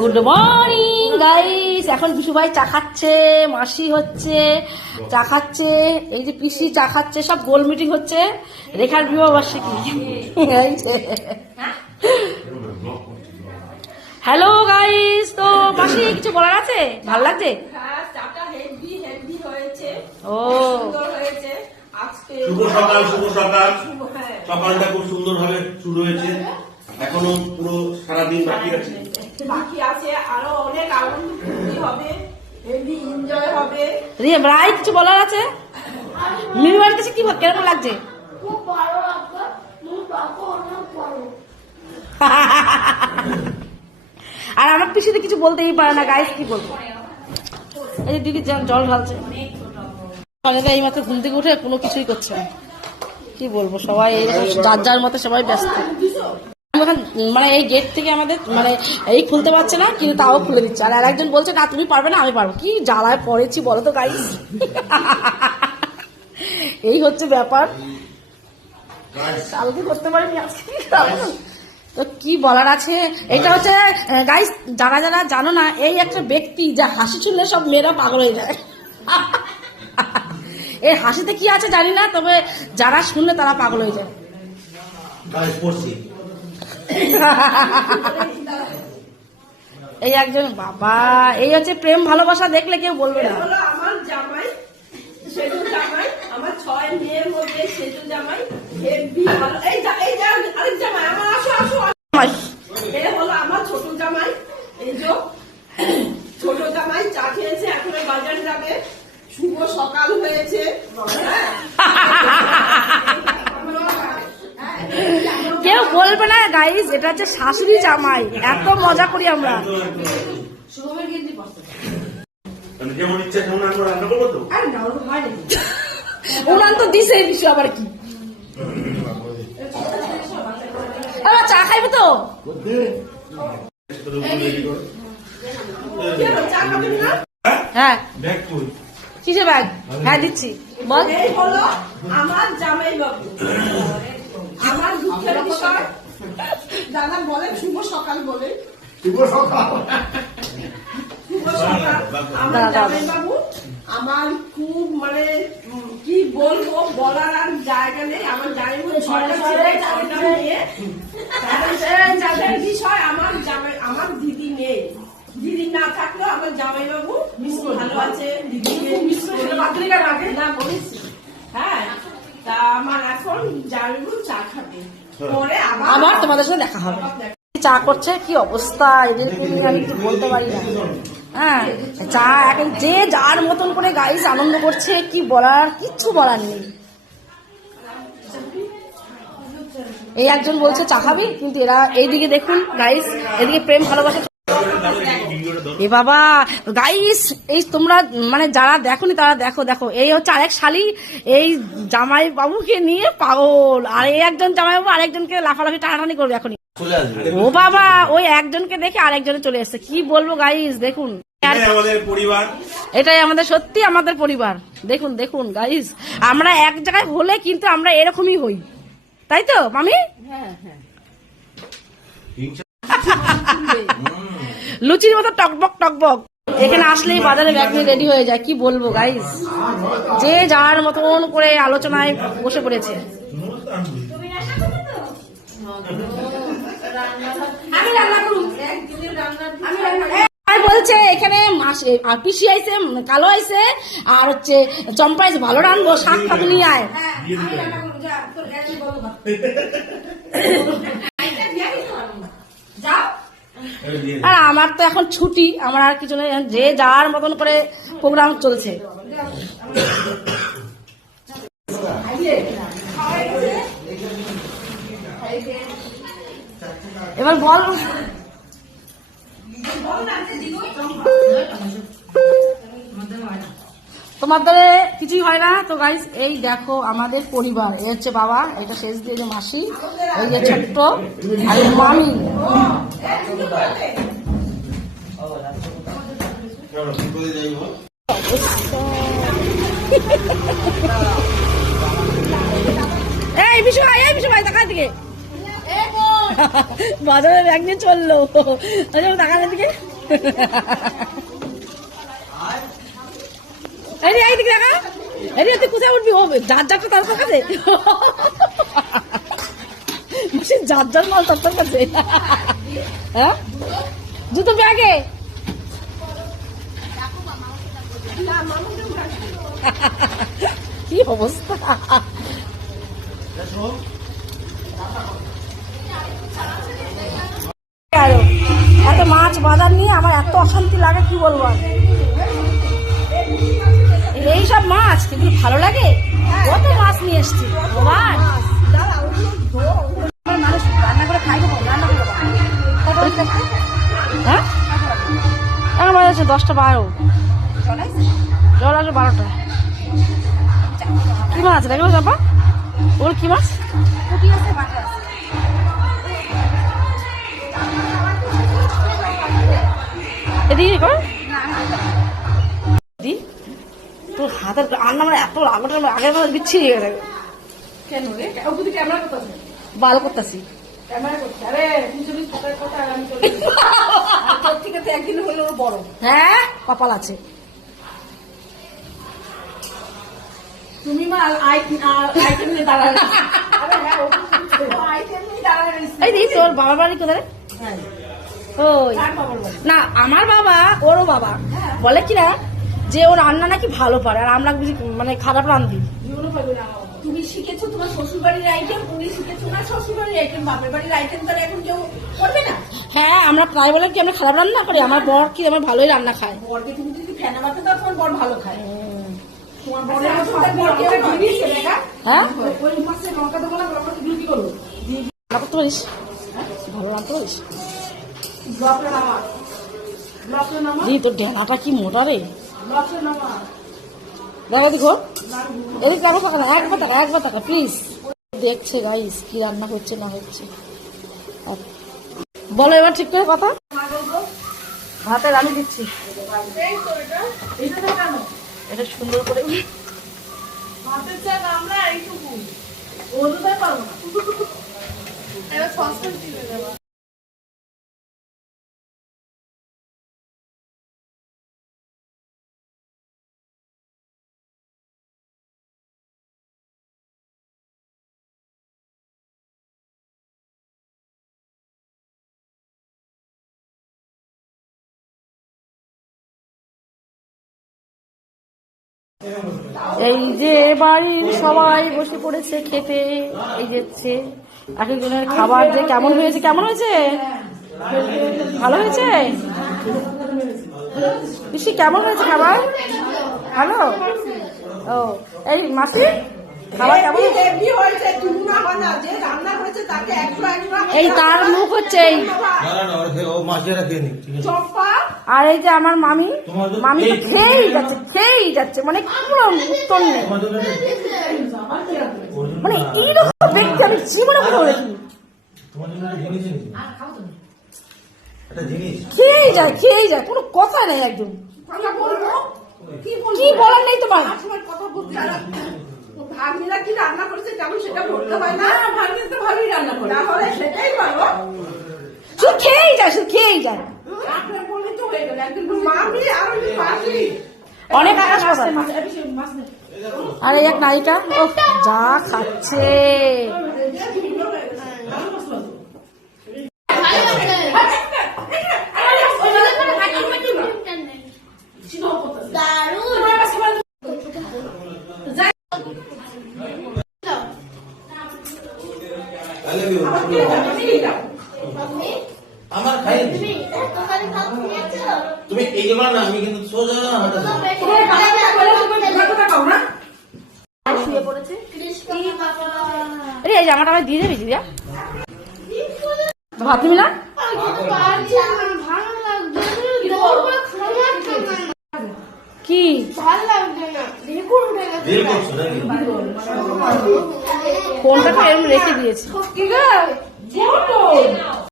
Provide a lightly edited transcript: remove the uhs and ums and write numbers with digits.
Good morning guys. এখন বিশু ভাই চা খাচ্ছে, মাসি হচ্ছে চা খাচ্ছে, এই যে পিসি চা খাচ্ছে, সব গোল মিটিং হচ্ছে রেখার বিবাহবার্ষিকী। হ্যালো গাইস, তো মাসি কিছু বলার আছে? ভালো লাগছে? ও শুভ সকাল, শুভ সকাল। সকালটা খুব সুন্দর ভাবে শুরু হয়েছে, এখনো পুরো সারাদিন বাকি আছে। আরো অনেক আনন্দ হবে, হেভি এনজয় হবে। রিয়া ভাই কিছু বলার আছে? মিমি বাড়িতে এসে কি কেমন লাগছে? খুব ভালো লাগবে। অনেক ভালো। আর আমার পিছনে কিছু বলতেই পারে না গাইস, কি বলবো। এই যে দিদি জল ঢালছে, অনেকে এই মাত্র ঘুম থেকে উঠে কোনো কিছুই করছে না। কি বলবো, সবাই যার যার মতো সবাই ব্যস্ত। মানে এই গেট থেকে আমাদের মানে এই খুলতে পারছে না, কিন্তু তাও খুলে দিচ্ছে। আর একজন বলছে না তুমি পারবে না, আমি পারবো। কি জ্বালায় পড়েছি বলো তো গাইস। এই হচ্ছে ব্যাপার, কালকে করতে পারিনি আজকে। তো কি বলার আছে, এটা হচ্ছে গাইস, যারা যারা জানো না, এই একটা ব্যক্তি যা হাসি শুনলে সব মেয়েরা পাগল হয়ে যায়। এই হাসিতে কি আছে জানি না, তবে যারা শুনলে তারা পাগল হয়ে যায়। এই একজন বাবা, এই হচ্ছে প্রেম ভালোবাসা, দেখলে কেউ বলবে না। আমার জামাই, সেজু জামাই, আমার 6 মেয়ের মধ্যে সেজু জামাই হেভি ভালো। এই আরেক জামাই আমার, আসো আসো। এই হলো আমার ছোট জামাই। এই যে ছোট জামাই চা খেয়েছে, এখন বাজার যাবে। শুভ সকাল হয়েছে। কেউ বলবে না গাইস, এটা হচ্ছে শাশুড়ি জামাই। এত মজা করি আমরা। যেমন ইচ্ছা তেমন আমরা রান্না করবো তো। উনান তো দিছে এই বিষয়, আবার কি আবার চা খাইবে তো? হ্যাঁ কিসে ব্যাগ? হ্যাঁ দিচ্ছি, বল। এই হলো আমার জামাই বাবু। আমার দুঃখের বিষয়, দাদা বলে শুভ সকাল বলে। শুভ সকাল আমার জামাই বাবু। আমার খুব মানে কি বলবো, বলার আর জায়গা নেই। আমার জামাই বাবু 6টা ছেলে 6টা মেয়ে। যাদের বিষয় আমার জামাই, আমার দিদি নেই। দিদি না থাকলেও আমার জামাই বাবু ভালো আছে। দিদি না বলেছি। হ্যাঁ, তা আমার এখন জামাইবাবু চা খাবে, পরে আবার তোমাদের সাথে দেখা হবে। চা করছে, কি অবস্থা এদের, আমি কিছু বলতে পারি না। হ্যাঁ, চা এখন যে যার মতন করে গাইস আনন্দ করছে, কি বলার, কিচ্ছু বলার নেই। এই একজন বলছে চা খাবি, কিন্তু এরা এইদিকে দেখুন গাইস, এদিকে প্রেম ভালোবাসা। এ বাবা গাইস, এই তোমরা মানে যারা দেখোনি তারা দেখো, দেখো এই হচ্ছে আরেক শালি, এই জামাই বাবুকে নিয়ে পাগল। আর এই একজন জামাই বাবু আরেকজনকে লাফালাফি টানাটানি করবে এখনই। ও বাবা, ওই একজনকে দেখে আরেকজনে চলে এসছে। কি বলবো গাইস, দেখুন আমাদের পরিবার, এটাই আমাদের, সত্যি আমাদের পরিবার। দেখুন দেখুন গাইস, আমরা এক জায়গায় হলে কিন্তু আমরা এরকমই হই, তাই তো মামি? লুচির মতো টকবক টকবক। এখানে আসলেই বাজারে ব্যাগ নিয়ে রেডি হয়ে যায়। কি বলবো গাইস, যে যার মতন করে আলোচনায় বসে পড়েছে। বলছে এখানে পিসি আইছে, কালো আইছে, আর হচ্ছে চম্পা আইছে, ভালো রানবো, শাক ফাঁক নিয়ে আয়। আর আমার তো এখন ছুটি, আমার আর কিছু নেই, যে যার মতন করে প্রোগ্রাম চলছে। এবার বল, তোমাদের কিছুই হয় না তো গাইস। এই দেখো আমাদের পরিবার, এই হচ্ছে বাবা, এটা শেষ দিয়ে যে মাসি, এই যে ছোট্ট, আর মামি। এই বিশু ভাই, এই বিশু ভাই দেখা দিকে। বাজারে ব্যাগ নিয়ে চললো টাকার দিকে এইদিকে দেখা তুই কোথায় উঠবি ও যার যারটা তার কাছে যার যার মাল তার কাছে হ্যাঁ জুতো ব্যাগে কি অবস্থা এত মাছ বাজার নিয়ে আমার এত অশান্তি লাগে কি বলবো আর এইসব মাছ এগুলো ভালো লাগে কত মাছ নিয়ে এসছি মানুষ রান্না করে খাই দেবো রান্না করে হ্যাঁ এখন বাজে 10:12 জল আসবে 12টা কি মাছ দেখলো চাপা ওগুলো কি মাছ এদিকে কর তোর হাতের রান্না মানে এত আগের মধ্যে বিচ্ছিরি হয়ে গেছে কেন রে ক্যামেরা করতেছে ভালো করতেছি ক্যামেরা করতে আরে তুমি যদি কথা আমি চলে তোর থেকে তো একদিন হলো বড় হ্যাঁ কপাল আছে তুমি মা আইটেম নিয়ে দাঁড়ালে আরে হ্যাঁ আইটেম নিয়ে দাঁড়ালে এই দিদি তোর বাবার বাড়ি কোথায় হ্যাঁ ওই কার বাবার বাড়ি? না আমার বাবা ওরও বাবা বলে কিনা যে ও রান্না নাকি ভালো পারে আর আমরা বুঝি মানে খারাপ রান্ধি জীবনও পাবে না তুমি শিখেছো তোমার শ্বশুর বাড়ির আইটেম তুমি শিখেছো না শ্বশুর বাড়ির আইটেম বাপের বাড়ির আইটেম তাহলে এখন কেউ করবে না হ্যাঁ আমরা প্রায় বলে কি আমরা খারাপ রান্না করি আমার বর কি আমার ভালোই রান্না খায় বরকে তুমি যদি ফেনা মাথা দাও তোমার বর ভালো খায় তোমার বরের বর কেউ দিয়েছে দেখা হ্যাঁ ওই মাসে লঙ্কা দেবো না লঙ্কা দিয়ে কি করবো রান্না করতে পারিস ভালো রান্না পারিস ব্লকের নামা ব্লকের নামা দিদি তোর ডেনাটা কি মোটা রে ব্লকের নামা দেখো দেখো এদিকে দেখো টাকা একবার টাকা প্লিজ দেখছে গাইস কি রান্না হচ্ছে না হচ্ছে বলো এবার ঠিক করে কথা ভাতে আমি দিচ্ছি এটা সুন্দর করে ভাতের চাল আমরা এইটুকু ও তো পারবো না এবার সসপেন দিয়ে দেবো এই যে বাড়ির সবাই বসে পড়েছে খেতে এই যাচ্ছে এক একজনের খাবার যে কেমন হয়েছে ভালো হয়েছে বেশি কেমন হয়েছে খাবার ভালো ও এই মাসি খাবার কেমন এমনি হয়েছে তুমি না হয় না যে রান্না করেছে তাকে 100 এই তার মুখ হচ্ছে এই চম্পা আর এই যে আমার মামি তো খেয়েই যাচ্ছে মানে কোনো উত্তর নেই মানে এইরকম দেখতে আমি জীবনে কোথাও দেখিনি খেয়েই যায় কোনো কথা নেই একদম কি বলার নেই তোমার কথা বলতে ভাগ্নিরা কি রান্না করেছে কেমন সেটা বলতে হয় না ভাগ্নি তো ভালোই রান্না করে তাহলে সেটাই বলো শুধু খেয়েই যায় আপনার বললে তো হয়ে গেল একদিন মামি আর ওই মাসি অনেক আকাশ আর এই এক নায়িকা ও যা খাচ্ছে আমার খাই তুমি এই যে না আমি কিন্তু সোজা এই জামাটা আমায় দিয়ে দেবে দিদা ভাত দিবি না কি ফোনটা তো এরকম রেখে দিয়েছি কি গো